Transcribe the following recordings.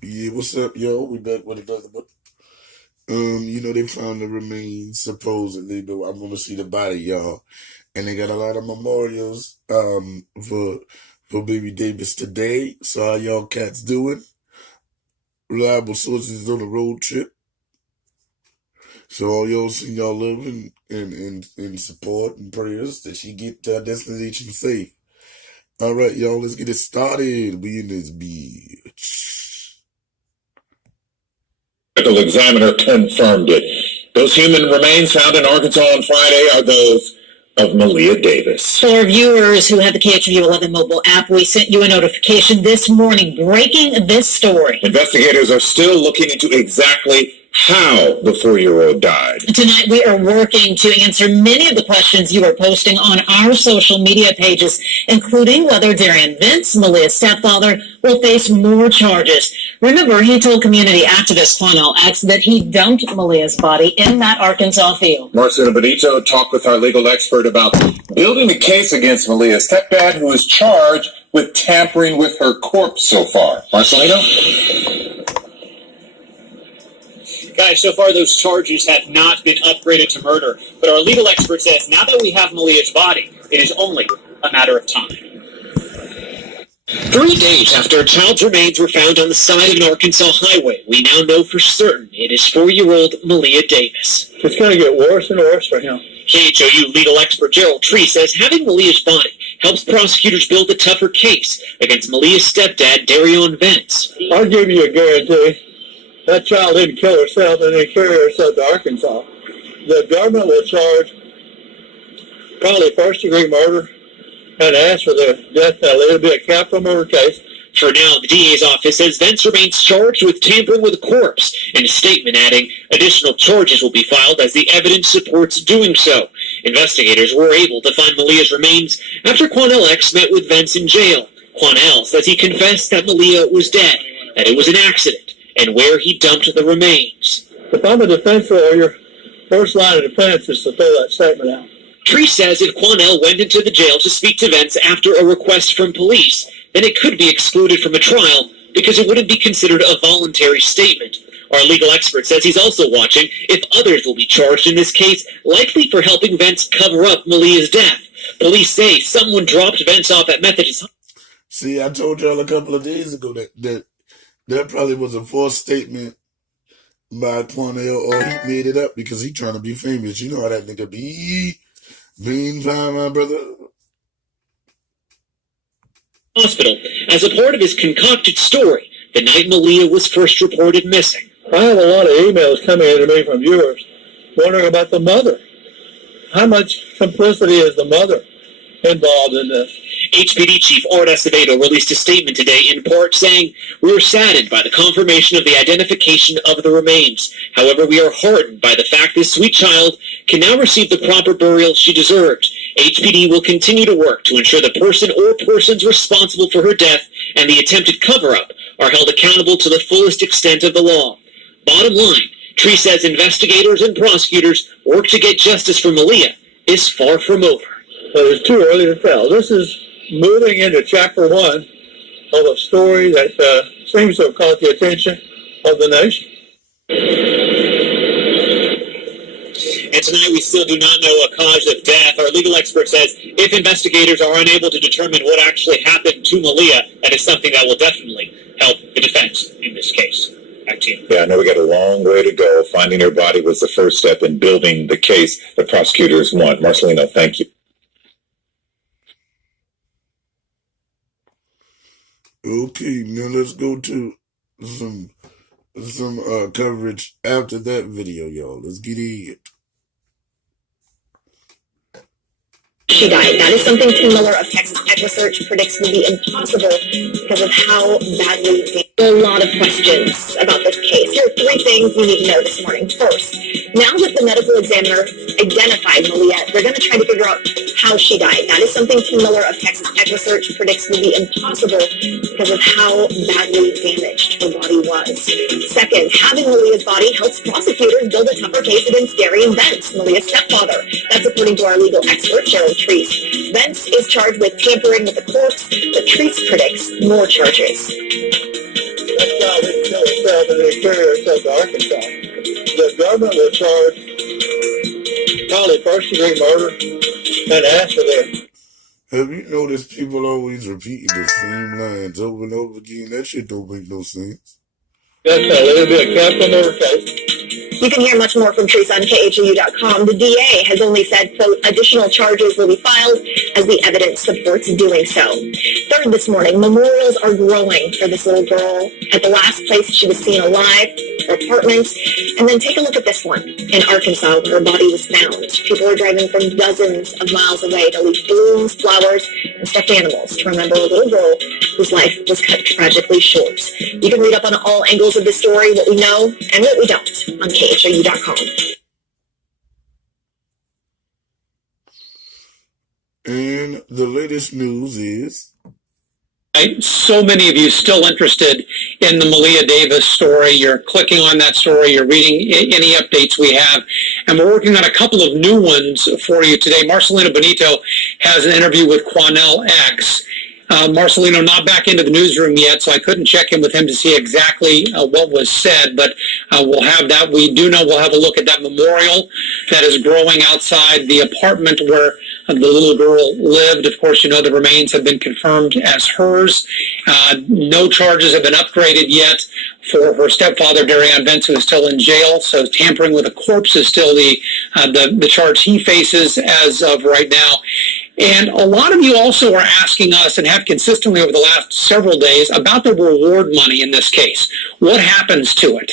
Yeah, what's up, yo? We back with another one. They found the remains supposedly, but I'm gonna see the body, y'all. And they got a lot of memorials for baby Davis today. So how y'all cats doing? Reliable sources on the road trip. So all y'all send y'all love and support and prayers that she get to her destination safe. All right, y'all, let's get it started. We in this bitch. Medical examiner confirmed it. Those human remains found in Arkansas on Friday are those of Malia Davis. For viewers who have the KHVU 11 mobile app, we sent you a notification this morning breaking this story. Investigators are still looking into exactly how the 4-year-old died. Tonight, we are working to answer many of the questions you are posting on our social media pages, including whether Darian Vince, Malia's stepfather, will face more charges. Remember, he told community activist Quanell X that he dumped Malia's body in that Arkansas field. Marcelo Benito talked with our legal expert about building a case against Malia's stepdad, who is charged with tampering with her corpse so far. Marcelino? Guys, so far those charges have not been upgraded to murder, but our legal expert says now that we have Malia's body, it is only a matter of time. 3 days after a child's remains were found on the side of an Arkansas highway, we now know for certain it is 4-year-old Malia Davis. It's going to get worse and worse for him. KHOU legal expert Gerald Tree says having Malia's body helps prosecutors build a tougher case against Malia's stepdad, Darian Vince. I'll give you a guarantee. That child didn't kill herself and didn't carry herself to Arkansas. The government will charge probably first-degree murder and ask for the death penalty. It'll be a capital murder case. For now, the DA's office says Vince remains charged with tampering with a corpse, in a statement adding additional charges will be filed as the evidence supports doing so. Investigators were able to find Malia's remains after Quanell X met with Vince in jail. Quanell says he confessed that Malia was dead, that it was an accident, and where he dumped the remains. If I'm a defense lawyer, first line of defense is to throw that statement out. Tree says if Quanell went into the jail to speak to Vince after a request from police, then it could be excluded from a trial because it wouldn't be considered a voluntary statement. Our legal expert says he's also watching if others will be charged in this case, likely for helping Vince cover up Malia's death. Police say someone dropped Vince off at Methodist. See, I told y'all a couple of days ago that probably was a false statement by Quanell, or he made it up because he trying to be famous. You know how that nigga be. Bean pie, my brother. Hospital as a part of his concocted story the night Malia was first reported missing. I have a lot of emails coming in to me from viewers wondering about the mother. How much complicity is the mother involved in this? HPD Chief Art Acevedo released a statement today in part saying, "We are saddened by the confirmation of the identification of the remains. However, we are heartened by the fact this sweet child can now receive the proper burial she deserved. HPD will continue to work to ensure the person or persons responsible for her death and the attempted cover-up are held accountable to the fullest extent of the law." Bottom line, Tree says investigators and prosecutors work to get justice for Malia is far from over. But it's too early to tell. This is moving into chapter 1 of a story that seems to have caught the attention of the nation. And tonight we still do not know a cause of death. Our legal expert says if investigators are unable to determine what actually happened to Malia, that is something that will definitely help the defense in this case. Back to you. Yeah, I know we got a long way to go. Finding her body was the first step in building the case the prosecutors want. Marcelino, thank you. Okay, now let's go to some coverage after that video, y'all. Let's get it. She died. That is something Tim Miller of Texas Tech Research predicts will be impossible because of how badly damaged. A lot of questions about this case. Here are 3 things you need to know this morning. First, now that the medical examiner identified Malia, they're going to try to figure out how she died. That is something Tim Miller of Texas Tech Research predicts will be impossible because of how badly damaged her body was. Second, having Malia's body helps prosecutors build a tougher case against Darian Vince, Malia's stepfather. That's according to our legal expert, Gerald Treese. Vince is charged with tampering with the corpse, but Treese predicts more charges. That's how and they carry herself to Arkansas. The government will charge probably first-degree murder and ask for their. Have you noticed people always repeating the same lines over and over again? That shit don't make no sense. That's a little bit of capital murder case. You can hear much more from Teresa on KHOU.com. The DA has only said, quote, additional charges will be filed as the evidence supports doing so. Third this morning, memorials are growing for this little girl at the last place she was seen alive, her apartment. And then take a look at this one in Arkansas where her body was found. People are driving from dozens of miles away to leave balloons, flowers, and stuffed animals to remember a little girl whose life was cut tragically short. You can read up on all angles of this story, what we know and what we don't, on KHOU.com. And the latest news is so many of you still interested in the Malia Davis story. You're clicking on that story. You're reading any updates we have. And we're working on a couple of new ones for you today. Marcelino Benito has an interview with Quanell X. Marcelino not back into the newsroom yet, so I couldn't check in with him to see exactly what was said, but we'll have that. We do know we'll have a look at that memorial that is growing outside the apartment where the little girl lived. Of course, you know the remains have been confirmed as hers. No charges have been upgraded yet for her stepfather, Darian Vince, who is still in jail. So tampering with a corpse is still the charge he faces as of right now. And a lot of you also are asking us and have consistently over the last several days about the reward money in this case. What happens to it?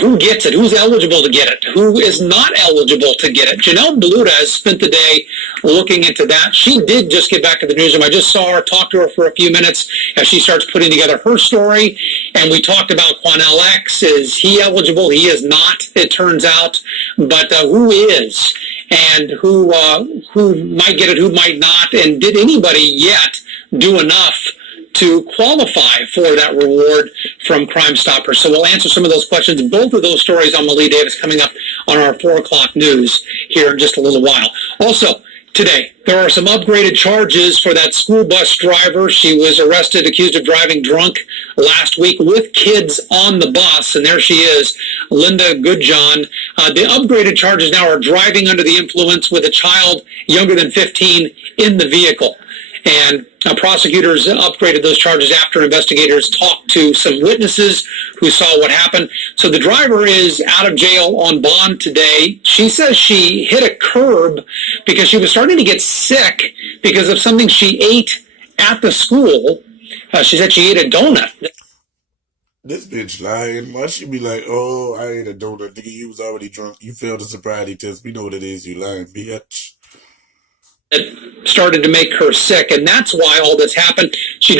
Who gets it? Who's eligible to get it? Who is not eligible to get it? Janelle Beluda has spent the day looking into that. She did just get back to the newsroom. I just saw her, talked to her for a few minutes as she starts putting together her story. And we talked about Quanell X. Is he eligible? He is not, it turns out. But who is? And who might get it, who might not? And did anybody yet do enough to qualify for that reward from Crime Stoppers? So we'll answer some of those questions. Both of those stories on Malia Davis coming up on our 4 o'clock news here in just a little while. Also, today, there are some upgraded charges for that school bus driver. She was arrested, accused of driving drunk last week with kids on the bus, and there she is, Linda Goodjohn. The upgraded charges now are driving under the influence with a child younger than 15 in the vehicle. And prosecutors upgraded those charges after investigators talked to some witnesses who saw what happened. So the driver is out of jail on bond today. She says she hit a curb because she was starting to get sick because of something she ate at the school. She said she ate a donut. this bitch lying. Why she be like, oh, I ate a donut. Nigga, you was already drunk. You failed the sobriety test. We know what it is. You lying, bitch. It started to make her sick, and that's why all this happened. She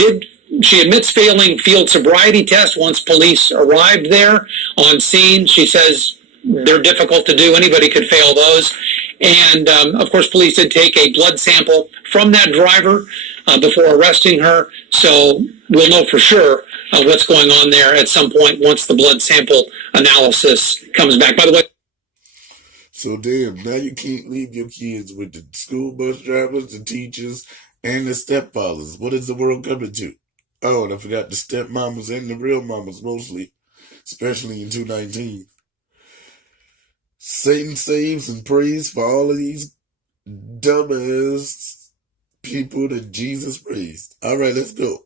admits failing field sobriety test once police arrived there on scene. She says they're difficult to do. Anybody could fail those. And, of course, police did take a blood sample from that driver before arresting her. So we'll know for sure what's going on there at some point once the blood sample analysis comes back. By the way, so damn, now you can't leave your kids with the school bus drivers, the teachers, and the stepfathers. What is the world coming to? Oh, and I forgot the stepmamas and the real mamas mostly, especially in 2019. Satan saves and prays for all of these dumbass people that Jesus raised. All right, let's go.